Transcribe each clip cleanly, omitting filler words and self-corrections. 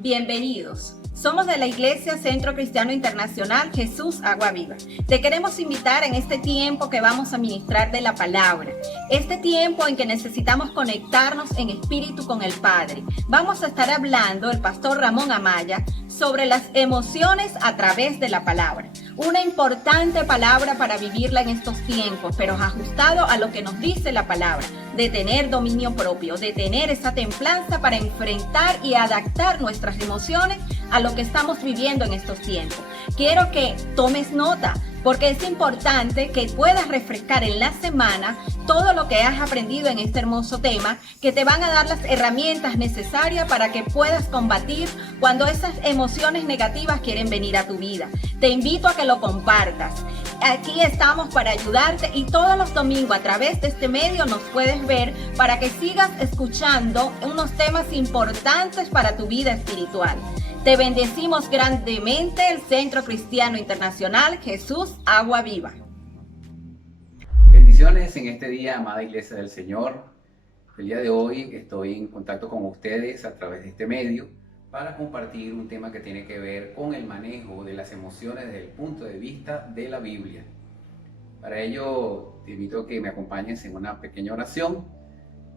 Bienvenidos. Somos de la Iglesia Centro Cristiano Internacional Jesús Agua Viva. Te queremos invitar en este tiempo que vamos a ministrar de la palabra. Este tiempo en que necesitamos conectarnos en espíritu con el Padre. Vamos a estar hablando, el pastor Ramón Amaya, sobre las emociones a través de la palabra. Una importante palabra para vivirla en estos tiempos, pero ajustado a lo que nos dice la palabra, de tener dominio propio, de tener esa templanza para enfrentar y adaptar nuestras emociones a lo que estamos viviendo en estos tiempos. Quiero que tomes nota, porque es importante que puedas refrescar en la semana todo lo que has aprendido en este hermoso tema, que te van a dar las herramientas necesarias para que puedas combatir cuando esas emociones negativas quieren venir a tu vida. Te invito a que lo compartas. Aquí estamos para ayudarte y todos los domingos a través de este medio nos puedes ver para que sigas escuchando unos temas importantes para tu vida espiritual. Te bendecimos grandemente el Centro Cristiano Internacional Jesús Agua Viva. Bendiciones en este día, amada Iglesia del Señor. El día de hoy estoy en contacto con ustedes a través de este medio para compartir un tema que tiene que ver con el manejo de las emociones desde el punto de vista de la Biblia. Para ello te invito a que me acompañes en una pequeña oración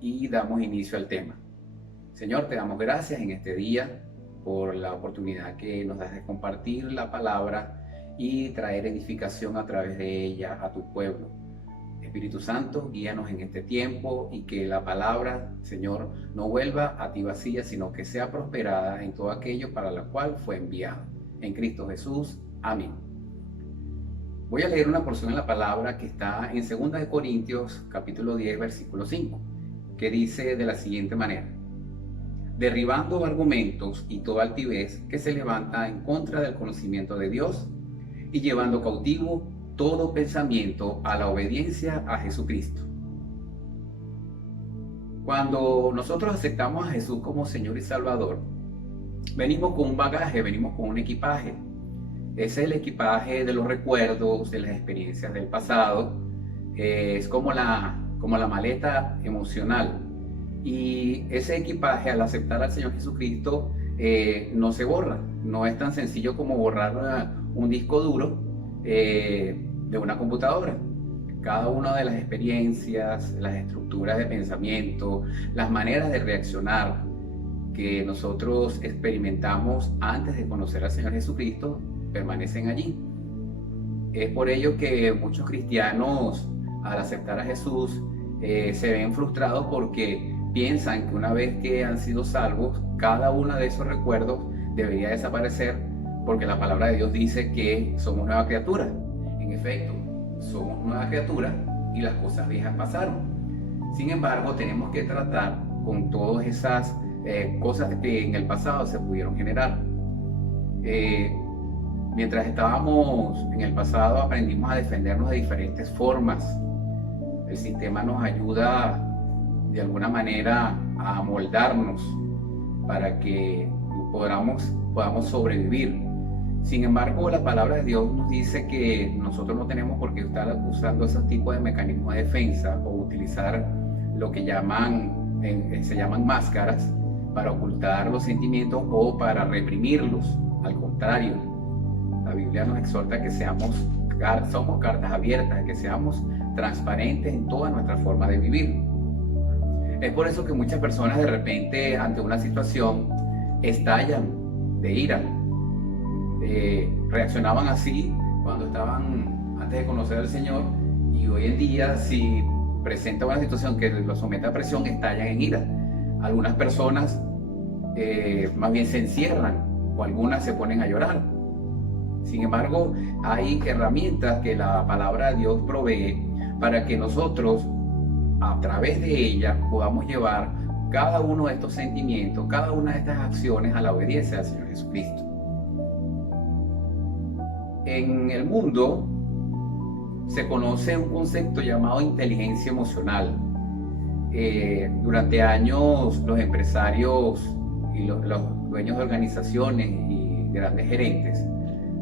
y damos inicio al tema. Señor, te damos gracias en este día por la oportunidad que nos das de compartir la palabra y traer edificación a través de ella a tu pueblo. Espíritu Santo, guíanos en este tiempo y que la palabra, Señor, no vuelva a ti vacía, sino que sea prosperada en todo aquello para lo cual fue enviado. En Cristo Jesús. Amén. Voy a leer una porción de la palabra que está en 2 Corintios, capítulo 10, versículo 5, que dice de la siguiente manera: derribando argumentos y toda altivez que se levanta en contra del conocimiento de Dios y llevando cautivo todo pensamiento a la obediencia a Jesucristo. Cuando nosotros aceptamos a Jesús como Señor y Salvador, venimos con un bagaje, venimos con un equipaje. Es el equipaje de los recuerdos, de las experiencias del pasado. Es como la maleta emocional. Y ese equipaje, al aceptar al Señor Jesucristo, no se borra. No es tan sencillo como borrar un disco duro de una computadora. Cada una de las experiencias, las estructuras de pensamiento, las maneras de reaccionar que nosotros experimentamos antes de conocer al Señor Jesucristo permanecen allí. Es por ello que muchos cristianos, al aceptar a Jesús, se ven frustrados porque piensan que una vez que han sido salvos, cada uno de esos recuerdos debería desaparecer, porque la palabra de Dios dice que somos nueva criatura. En efecto, somos nueva criatura y las cosas viejas pasaron. Sin embargo, tenemos que tratar con todas esas cosas que en el pasado se pudieron generar. Mientras estábamos en el pasado, aprendimos a defendernos de diferentes formas. El sistema nos ayuda de alguna manera a moldarnos para que podamos sobrevivir. Sin embargo, la palabra de Dios nos dice que nosotros no tenemos por qué estar usando ese tipo de mecanismos de defensa o utilizar lo que se llaman máscaras para ocultar los sentimientos o para reprimirlos. Al contrario, la Biblia nos exhorta a que somos cartas abiertas, que seamos transparentes en toda nuestra forma de vivir. Es por eso que muchas personas de repente ante una situación estallan de ira. Reaccionaban así cuando estaban antes de conocer al Señor, y hoy en día si presenta una situación que los somete a presión, estallan en ira. Algunas personas más bien se encierran, o algunas se ponen a llorar. Sin embargo, hay herramientas que la palabra de Dios provee para que nosotros, a través de ella, podamos llevar cada uno de estos sentimientos, cada una de estas acciones a la obediencia al Señor Jesucristo. En el mundo se conoce un concepto llamado inteligencia emocional. Durante años los empresarios y los dueños de organizaciones y grandes gerentes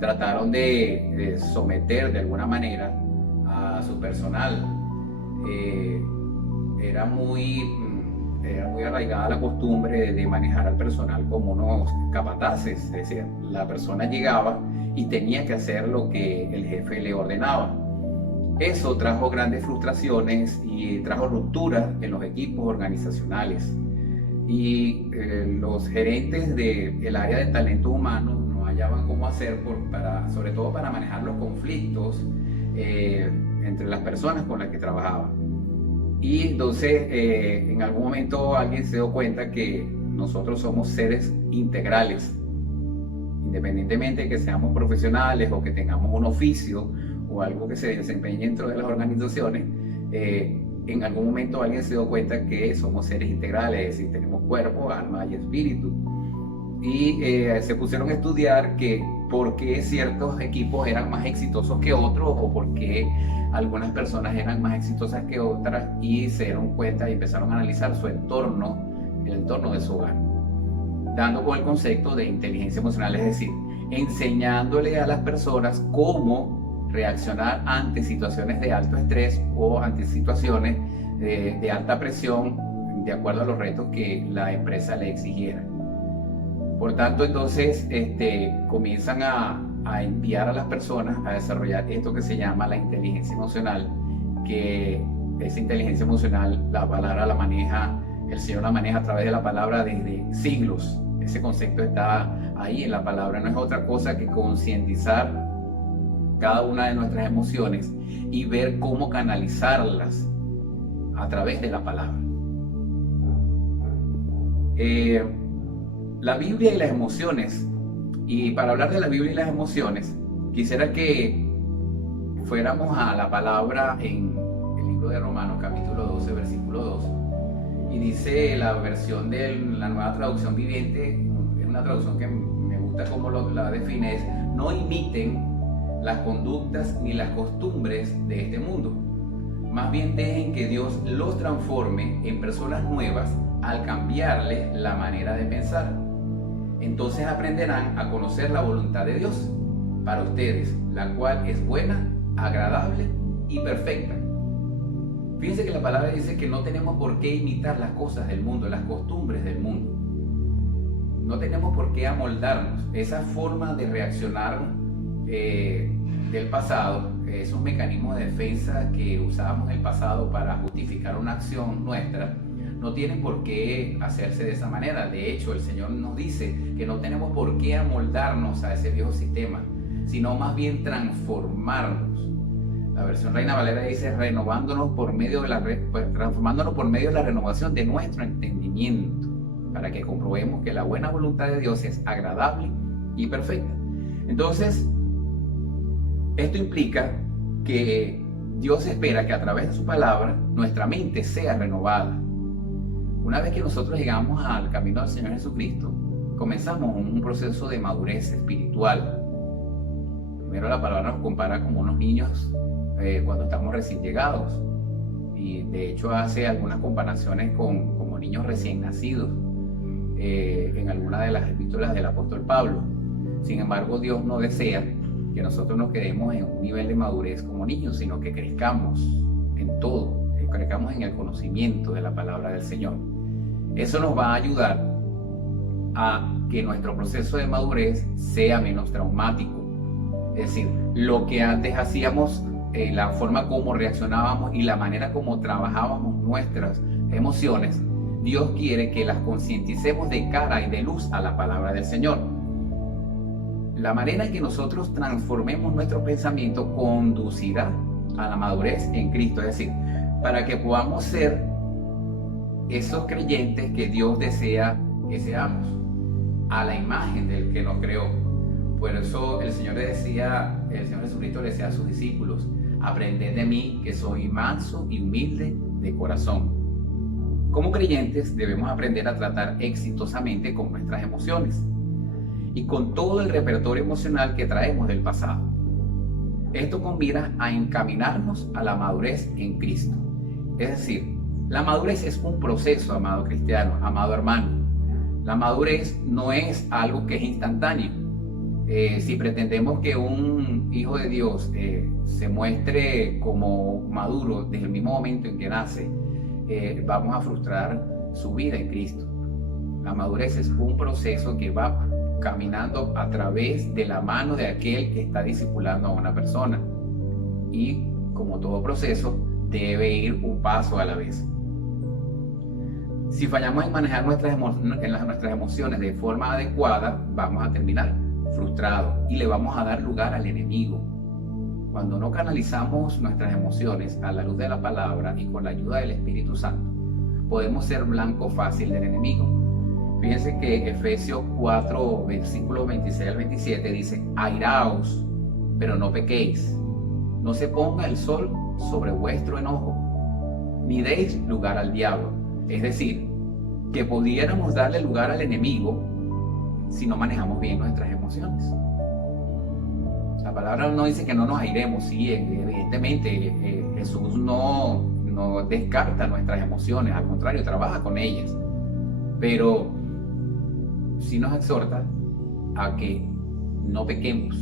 trataron de someter de alguna manera a su personal. Era muy era muy arraigada la costumbre de manejar al personal como unos capataces, es decir, la persona llegaba y tenía que hacer lo que el jefe le ordenaba. Eso trajo grandes frustraciones y trajo rupturas en los equipos organizacionales. Y los gerentes del área de talentos humanos no hallaban cómo hacer, sobre todo para manejar los conflictos entre las personas con las que trabajaban. Y entonces en algún momento alguien se dio cuenta que nosotros somos seres integrales, independientemente de que seamos profesionales o que tengamos un oficio o algo que se desempeñe dentro de las organizaciones. En algún momento alguien se dio cuenta que somos seres integrales, es decir, tenemos cuerpo, alma y espíritu. Y se pusieron a estudiar que por qué ciertos equipos eran más exitosos que otros o por qué algunas personas eran más exitosas que otras, y se dieron cuenta y empezaron a analizar su entorno, el entorno de su hogar, dando con el concepto de inteligencia emocional, es decir, enseñándole a las personas cómo reaccionar ante situaciones de alto estrés o ante situaciones de alta presión de acuerdo a los retos que la empresa le exigiera. Por tanto, entonces comienzan a enviar a las personas a desarrollar esto que se llama la inteligencia emocional, que esa inteligencia emocional, la palabra la maneja, el Señor la maneja a través de la palabra desde siglos. Ese concepto está ahí en la palabra, no es otra cosa que concientizar cada una de nuestras emociones y ver cómo canalizarlas a través de la palabra. La Biblia y las emociones, y para hablar de la Biblia y las emociones, quisiera que fuéramos a la palabra en el libro de Romanos capítulo 12, versículo 2, y dice la versión de la Nueva Traducción Viviente, es una traducción que me gusta cómo la define, es: no imiten las conductas ni las costumbres de este mundo. Más bien dejen que Dios los transforme en personas nuevas al cambiarles la manera de pensar. Entonces aprenderán a conocer la voluntad de Dios para ustedes, la cual es buena, agradable y perfecta. Fíjense que la palabra dice que no tenemos por qué imitar las cosas del mundo, las costumbres del mundo. No tenemos por qué amoldarnos. Esa forma de reaccionar del pasado, esos mecanismos de defensa que usábamos en el pasado para justificar una acción nuestra, no tienen por qué hacerse de esa manera. De hecho, el Señor nos dice que no tenemos por qué amoldarnos a ese viejo sistema, sino más bien transformarnos. La versión Reina Valera dice transformándonos por medio de la renovación de nuestro entendimiento, para que comprobemos que la buena voluntad de Dios es agradable y perfecta. Entonces, esto implica que Dios espera que a través de su palabra nuestra mente sea renovada. Una vez que nosotros llegamos al camino del Señor Jesucristo, comenzamos un proceso de madurez espiritual. Primero, la palabra nos compara como unos niños cuando estamos recién llegados, y de hecho hace algunas comparaciones como niños recién nacidos en alguna de las epístolas del apóstol Pablo. Sin embargo, Dios no desea que nosotros nos quedemos en un nivel de madurez como niños, sino que crezcamos en todo, que crezcamos en el conocimiento de la palabra del Señor. Eso nos va a ayudar a que nuestro proceso de madurez sea menos traumático. Es decir, lo que antes hacíamos, la forma como reaccionábamos y la manera como trabajábamos nuestras emociones, Dios quiere que las concienticemos de cara y de luz a la palabra del Señor. La manera en que nosotros transformemos nuestro pensamiento conducirá a la madurez en Cristo, es decir, para que podamos ser esos creyentes que Dios desea que seamos, a la imagen del que nos creó. Por eso el Señor Jesucristo le decía a sus discípulos: aprended de mí, que soy manso y humilde de corazón. Como creyentes debemos aprender a tratar exitosamente con nuestras emociones y con todo el repertorio emocional que traemos del pasado. Esto convida a encaminarnos a la madurez en Cristo. Es decir, la madurez es un proceso, amado cristiano, amado hermano. La madurez no es algo que es instantáneo. Si pretendemos que un hijo de Dios se muestre como maduro desde el mismo momento en que nace, vamos a frustrar su vida en Cristo. La madurez es un proceso que va caminando a través de la mano de aquel que está discipulando a una persona. Y como todo proceso, debe ir un paso a la vez. Si fallamos en manejar nuestras emociones de forma adecuada, vamos a terminar frustrados y le vamos a dar lugar al enemigo. Cuando no canalizamos nuestras emociones a la luz de la palabra y con la ayuda del Espíritu Santo, podemos ser blanco fácil del enemigo. Fíjense que Efesios 4, versículos 26 al 27 dice: airaos, pero no pequéis. No se ponga el sol sobre vuestro enojo, ni deis lugar al diablo. Es decir, que pudiéramos darle lugar al enemigo si no manejamos bien nuestras emociones. La palabra no dice que no nos airemos, sí, evidentemente Jesús no descarta nuestras emociones, al contrario, trabaja con ellas, pero sí nos exhorta a que no pequemos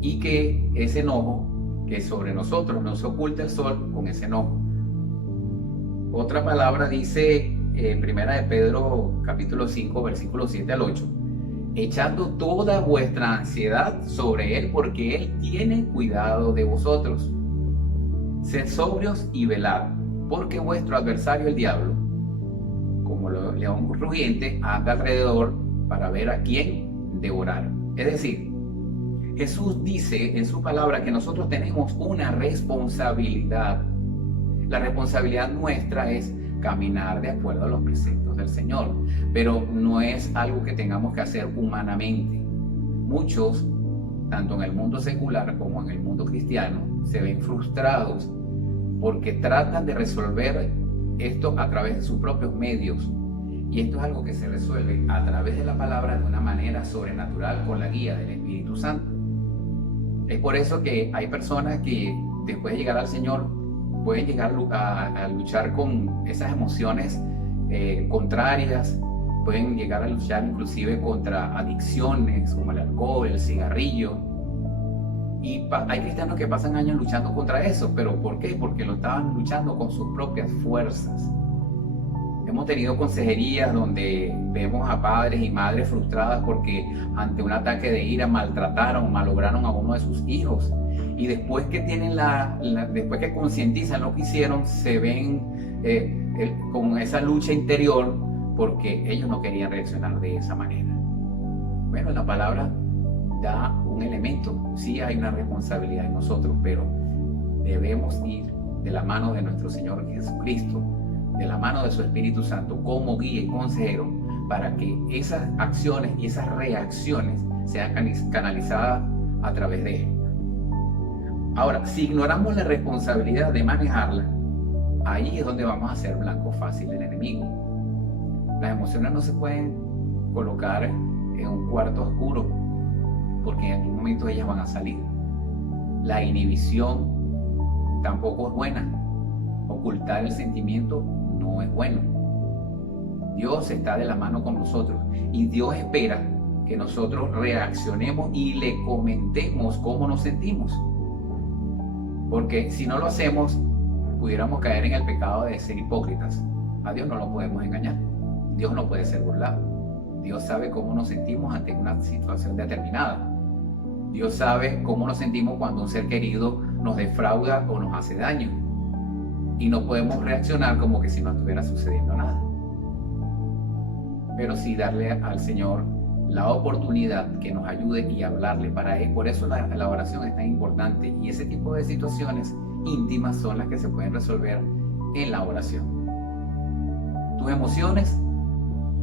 y que ese enojo, que sobre nosotros no se oculte el sol con ese enojo. Otra palabra dice en Primera de Pedro capítulo 5 versículos 7 al 8: echando toda vuestra ansiedad sobre él, porque él tiene cuidado de vosotros. Sed sobrios y velad, porque vuestro adversario el diablo, como león rugiente, anda alrededor para ver a quién devorar. Es decir, Jesús dice en su palabra que nosotros tenemos una responsabilidad. La responsabilidad nuestra es caminar de acuerdo a los preceptos del Señor, pero no es algo que tengamos que hacer humanamente. Muchos, tanto en el mundo secular como en el mundo cristiano, se ven frustrados porque tratan de resolver esto a través de sus propios medios, y esto es algo que se resuelve a través de la palabra de una manera sobrenatural con la guía del Espíritu Santo. Es por eso que hay personas que después de llegar al Señor pueden llegar a luchar con esas emociones contrarias, pueden llegar a luchar inclusive contra adicciones como el alcohol, el cigarrillo. Y hay cristianos que pasan años luchando contra eso, pero ¿por qué? Porque lo estaban luchando con sus propias fuerzas. Hemos tenido consejerías donde vemos a padres y madres frustradas porque ante un ataque de ira maltrataron o malograron a uno de sus hijos. Y después que tienen después que concientizan lo que hicieron, se ven con esa lucha interior porque ellos no querían reaccionar de esa manera. Bueno, la palabra da un elemento. Sí hay una responsabilidad en nosotros, pero debemos ir de la mano de nuestro Señor Jesucristo, de la mano de su Espíritu Santo como guía y consejero, para que esas acciones y esas reacciones sean canalizadas a través de él. Ahora, si ignoramos la responsabilidad de manejarla, ahí es donde vamos a ser blanco fácil del enemigo. Las emociones no se pueden colocar en un cuarto oscuro, porque en algún momento ellas van a salir. La inhibición tampoco es buena. Ocultar el sentimiento no es bueno. Dios está de la mano con nosotros y Dios espera que nosotros reaccionemos y le comentemos cómo nos sentimos. Porque si no lo hacemos, pudiéramos caer en el pecado de ser hipócritas. A Dios no lo podemos engañar. Dios no puede ser burlado. Dios sabe cómo nos sentimos ante una situación determinada. Dios sabe cómo nos sentimos cuando un ser querido nos defrauda o nos hace daño. Y no podemos reaccionar como que si no estuviera sucediendo nada. Pero sí darle al Señor la oportunidad que nos ayude y hablarle para él. Por eso la oración es tan importante, y ese tipo de situaciones íntimas son las que se pueden resolver en la oración. Tus emociones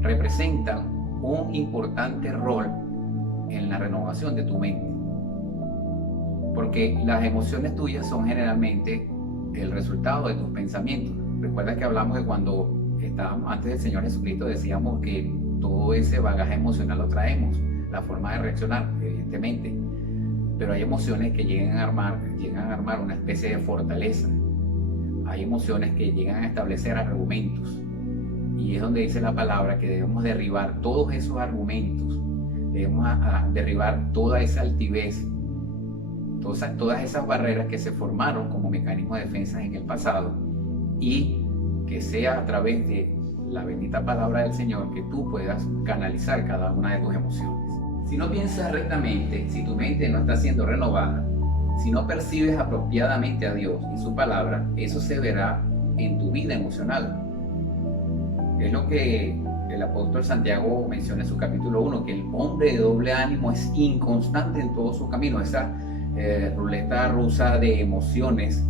representan un importante rol en la renovación de tu mente, porque las emociones tuyas son generalmente el resultado de tus pensamientos. Recuerda que hablamos de cuando estábamos antes del Señor Jesucristo, decíamos que todo ese bagaje emocional lo traemos, la forma de reaccionar, evidentemente, pero hay emociones que llegan a armar una especie de fortaleza. Hay emociones que llegan a establecer argumentos, y es donde dice la palabra que debemos derribar todos esos argumentos, debemos derribar toda esa altivez, todas esas barreras que se formaron como mecanismo de defensa en el pasado, y que sea a través de la bendita palabra del Señor, que tú puedas canalizar cada una de tus emociones. Si no piensas rectamente, si tu mente no está siendo renovada, si no percibes apropiadamente a Dios y su palabra, eso se verá en tu vida emocional. Es lo que el apóstol Santiago menciona en su capítulo 1, que el hombre de doble ánimo es inconstante en todo su camino. Esa ruleta rusa de emociones,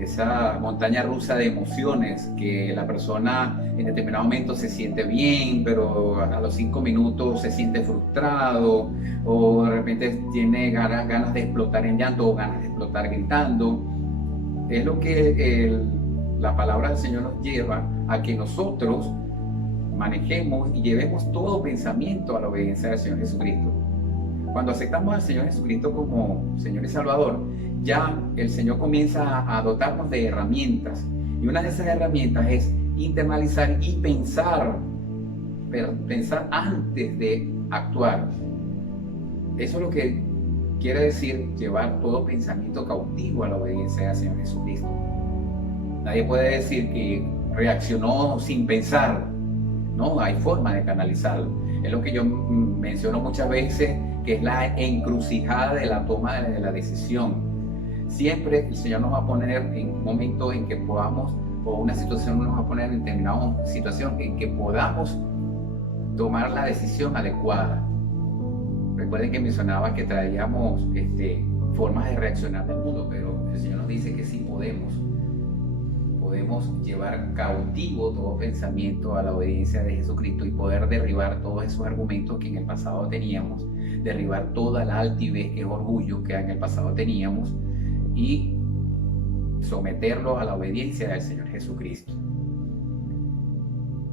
esa montaña rusa de emociones, que la persona en determinado momento se siente bien, pero a los 5 minutos se siente frustrado, o de repente tiene ganas de explotar en llanto o ganas de explotar gritando. Es lo que la palabra del Señor nos lleva a que nosotros manejemos y llevemos todo pensamiento a la obediencia del Señor Jesucristo. Cuando aceptamos al Señor Jesucristo como Señor y Salvador, ya el Señor comienza a dotarnos de herramientas. Y una de esas herramientas es internalizar y pensar antes de actuar. Eso es lo que quiere decir llevar todo pensamiento cautivo a la obediencia del Señor Jesucristo. Nadie puede decir que reaccionó sin pensar. No, hay forma de canalizarlo. Es lo que yo menciono muchas veces, que es la encrucijada de la toma de la decisión. Siempre el Señor nos va a poner en un momento en que podamos, o una situación nos va a poner en determinada situación en que podamos tomar la decisión adecuada. Recuerden que mencionaba que traíamos formas de reaccionar del mundo, pero el Señor nos dice que sí podemos llevar cautivo todo pensamiento a la obediencia de Jesucristo y poder derribar todos esos argumentos que en el pasado teníamos, derribar toda la altivez, que es orgullo, que en el pasado teníamos, y someterlo a la obediencia del Señor Jesucristo.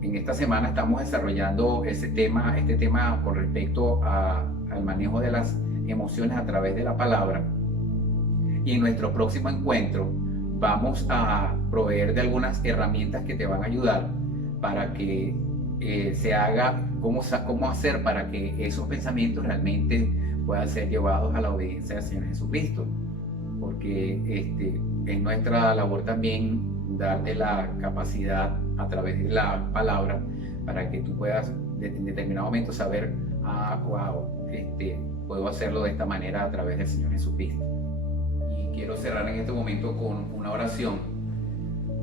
En esta semana estamos desarrollando este tema con respecto al manejo de las emociones a través de la palabra, y en nuestro próximo encuentro vamos a proveer de algunas herramientas que te van a ayudar para que se haga cómo hacer para que esos pensamientos realmente puedan ser llevados a la obediencia del Señor Jesucristo, porque es nuestra labor también darte la capacidad a través de la palabra para que tú puedas en determinado momento saber, puedo hacerlo de esta manera a través del Señor Jesucristo. Quiero cerrar en este momento con una oración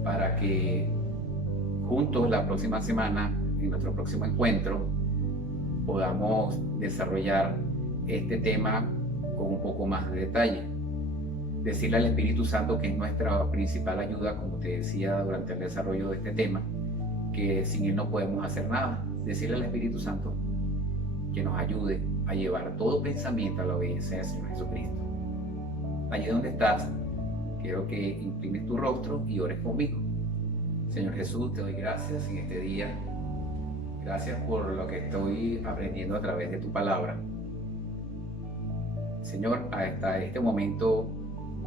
para que juntos la próxima semana, en nuestro próximo encuentro, podamos desarrollar este tema con un poco más de detalle. Decirle al Espíritu Santo, que es nuestra principal ayuda, como te decía durante el desarrollo de este tema, que sin Él no podemos hacer nada. Decirle al Espíritu Santo que nos ayude a llevar todo pensamiento a la obediencia del Señor Jesucristo. Allí donde estás, quiero que inclines tu rostro y ores conmigo. Señor Jesús, te doy gracias en este día. Gracias por lo que estoy aprendiendo a través de tu palabra. Señor, hasta este momento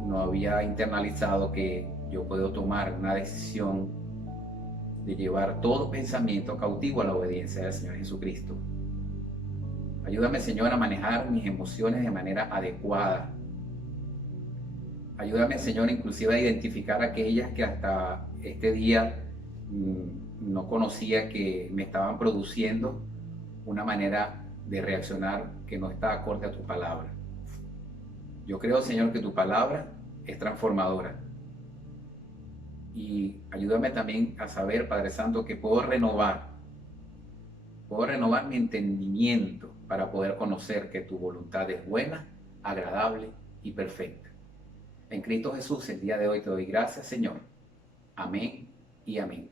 no había internalizado que yo puedo tomar una decisión de llevar todo pensamiento cautivo a la obediencia del Señor Jesucristo. Ayúdame, Señor, a manejar mis emociones de manera adecuada. Ayúdame, Señor, inclusive a identificar aquellas que hasta este día no conocía, que me estaban produciendo una manera de reaccionar que no está acorde a tu palabra. Yo creo, Señor, que tu palabra es transformadora. Y ayúdame también a saber, Padre Santo, que puedo renovar mi entendimiento para poder conocer que tu voluntad es buena, agradable y perfecta. En Cristo Jesús, el día de hoy te doy gracias, Señor. Amén y amén.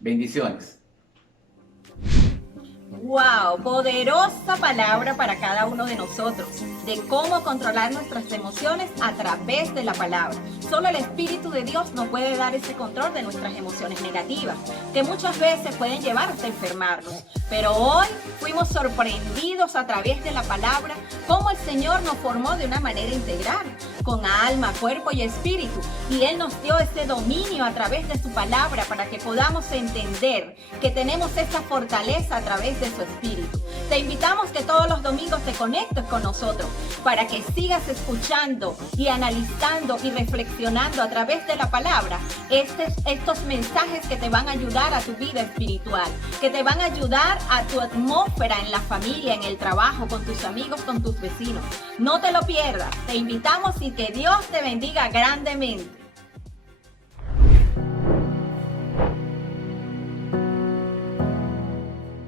Bendiciones. ¡Wow! Poderosa palabra para cada uno de nosotros, de cómo controlar nuestras emociones a través de la palabra. Solo el Espíritu de Dios nos puede dar ese control de nuestras emociones negativas, que muchas veces pueden llevarnos a enfermarnos. Pero hoy fuimos sorprendidos a través de la palabra, cómo el Señor nos formó de una manera integral, con alma, cuerpo y espíritu. Y Él nos dio ese dominio a través de su palabra para que podamos entender que tenemos esa fortaleza a través de su espíritu. Te invitamos que todos los domingos te conectes con nosotros para que sigas escuchando y analizando y reflexionando reflexionando a través de la palabra estos mensajes que te van a ayudar a tu vida espiritual, que te van a ayudar a tu atmósfera en la familia, en el trabajo, con tus amigos, con tus vecinos. No te lo pierdas. Te invitamos y que Dios te bendiga grandemente.